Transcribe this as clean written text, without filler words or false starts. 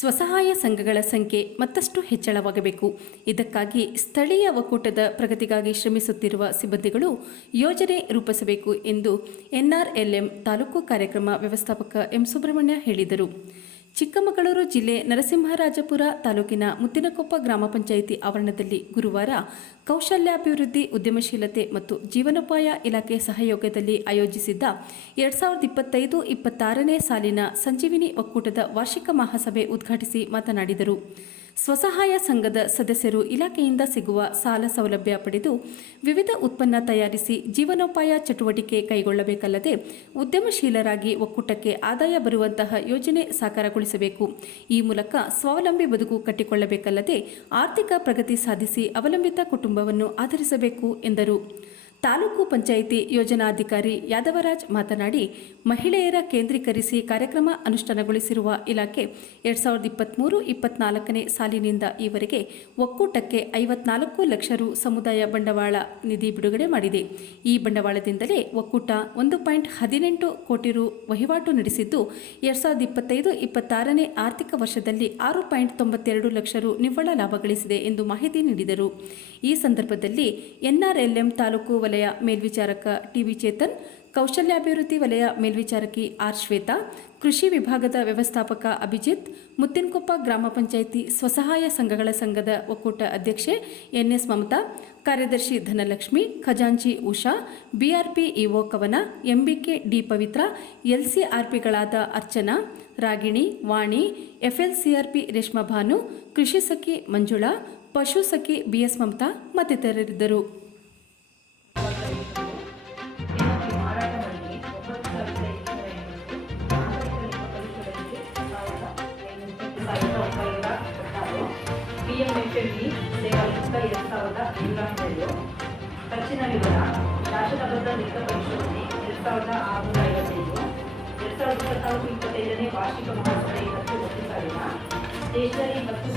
ಸ್ವಸಹಾಯ ಸಂಘಗಳ ಸಂಖ್ಯೆ ಮತ್ತಷ್ಟು ಹೆಚ್ಚಳವಾಗಬೇಕು. ಇದಕ್ಕಾಗಿ ಸ್ಥಳೀಯ ಒಕ್ಕೂಟದ ಪ್ರಗತಿಗಾಗಿ ಶ್ರಮಿಸುತ್ತಿರುವ ಸಿಬ್ಬಂದಿಗಳು ಯೋಜನೆ ರೂಪಿಸಬೇಕು ಎಂದು ಎನ್ಆರ್ಎಲ್ಎಂ ತಾಲೂಕು ಕಾರ್ಯಕ್ರಮ ವ್ಯವಸ್ಥಾಪಕ ಎಂ ಸುಬ್ರಹ್ಮಣ್ಯ ಹೇಳಿದರು. ಚಿಕ್ಕಮಗಳೂರು ಜಿಲ್ಲೆ ನರಸಿಂಹರಾಜಪುರ ತಾಲೂಕಿನ ಮುತ್ತಿನಕೊಪ್ಪ ಗ್ರಾಮ ಪಂಚಾಯಿತಿ ಆವರಣದಲ್ಲಿ ಗುರುವಾರ ಕೌಶಲ್ಯಾಭಿವೃದ್ಧಿ, ಉದ್ಯಮಶೀಲತೆ ಮತ್ತು ಜೀವನೋಪಾಯ ಇಲಾಖೆ ಸಹಯೋಗದಲ್ಲಿ ಆಯೋಜಿಸಿದ್ದ 2025-26ನೇ ಸಾಲಿನ ಸಂಜೀವಿನಿ ಒಕ್ಕೂಟದ ವಾರ್ಷಿಕ ಮಹಾಸಭೆ ಉದ್ಘಾಟಿಸಿ ಮಾತನಾಡಿದರು. ಸ್ವಸಹಾಯ ಸಂಘದ ಸದಸ್ಯರು ಇಲಾಖೆಯಿಂದ ಸಿಗುವ ಸಾಲ ಸೌಲಭ್ಯ ಪಡೆದು ವಿವಿಧ ಉತ್ಪನ್ನ ತಯಾರಿಸಿ ಜೀವನೋಪಾಯ ಚಟುವಟಿಕೆ ಕೈಗೊಳ್ಳಬೇಕಲ್ಲದೆ ಉದ್ಯಮಶೀಲರಾಗಿ ಒಕ್ಕೂಟಕ್ಕೆ ಆದಾಯ ಬರುವಂತಹ ಯೋಜನೆ ಸಾಕಾರಗೊಳಿಸಬೇಕು. ಈ ಮೂಲಕ ಸ್ವಾವಲಂಬಿ ಬದುಕು ಕಟ್ಟಿಕೊಳ್ಳಬೇಕಲ್ಲದೆ ಆರ್ಥಿಕ ಪ್ರಗತಿ ಸಾಧಿಸಿ ಅವಲಂಬಿತ ಕುಟುಂಬವನ್ನು ಆಧರಿಸಬೇಕು ಎಂದರು. ತಾಲೂಕು ಪಂಚಾಯಿತಿ ಯೋಜನಾಧಿಕಾರಿ ಯಾದವರಾಜ್ ಮಾತನಾಡಿ, ಮಹಿಳೆಯರ ಕೇಂದ್ರೀಕರಿಸಿ ಕಾರ್ಯಕ್ರಮ ಅನುಷ್ಠಾನಗೊಳಿಸಿರುವ ಇಲಾಖೆ 2023-24ನೇ ಸಾಲಿನಿಂದ ಈವರೆಗೆ ಒಕ್ಕೂಟಕ್ಕೆ 54 ಲಕ್ಷ ರು ಸಮುದಾಯ ಬಂಡವಾಳ ನಿಧಿ ಬಿಡುಗಡೆ ಮಾಡಿದೆ. ಈ ಬಂಡವಾಳದಿಂದಲೇ ಒಕ್ಕೂಟ 1.18 ಕೋಟಿ ರು ವಹಿವಾಟು ನಡೆಸಿದ್ದು 2025-26ನೇ ಆರ್ಥಿಕ ವರ್ಷದಲ್ಲಿ 6.92 ಲಕ್ಷ ರು ನಿವ್ವಳ ಲಾಭ ಗಳಿಸಿದೆ ಎಂದು ಮಾಹಿತಿ ನೀಡಿದರು. ಈ ಸಂದರ್ಭದಲ್ಲಿ ಎನ್ಆರ್ಎಲ್ಎಂ ತಾಲೂಕು ವಲಯ ಮೇಲ್ವಿಚಾರಕ ಟಿವಿ ಚೇತನ್, ಕೌಶಲ್ಯಾಭಿವೃದ್ಧಿ ವಲಯ ಮೇಲ್ವಿಚಾರಕಿ ಆರ್ ಶ್ವೇತಾ, ಕೃಷಿ ವಿಭಾಗದ ವ್ಯವಸ್ಥಾಪಕ ಅಭಿಜಿತ್, ಮುತ್ತಿನಕೊಪ್ಪ ಗ್ರಾಮ ಪಂಚಾಯಿತಿ ಸ್ವಸಹಾಯ ಸಂಘಗಳ ಸಂಘದ ಒಕ್ಕೂಟ ಅಧ್ಯಕ್ಷೆ ಎನ್ಎಸ್ ಮಮತಾ, ಕಾರ್ಯದರ್ಶಿ ಧನಲಕ್ಷ್ಮಿ, ಖಜಾಂಚಿ ಉಷಾ, ಬಿಆರ್ಪಿ ಇಒ ಕವನ, ಎಂಬಿಕೆ ಡಿ ಪವಿತ್ರ, ಎಲ್ಸಿಆರ್ಪಿಗಳಾದ ಅರ್ಚನಾ, ರಾಗಿಣಿ, ವಾಣಿ, ಎಫ್ಎಲ್ಸಿಆರ್ಪಿ ರೇಷ್ಮಾ ಭಾನು, ಕೃಷಿ ಸಖಿ ಮಂಜುಳಾ, ಪಶು ಸಖಿ ಬಿಎಸ್ ಮಮತಾ ಮತ್ತಿತರರಿದ್ದರು. PMFME ಸೇವಾಯುಕ್ತ 2017 ಖರ್ಚಿನ ವಿವರ ಶಾಸನಬದ್ಧ ಲೆಕ್ಕ ಪರಿಶೋಧನೆ 2655 2024-25ನೇ ವಾರ್ಷಿಕ ಮಹಾಸಭೆ 10,000 ಸ್ಟೇಷನರಿ ಮತ್ತು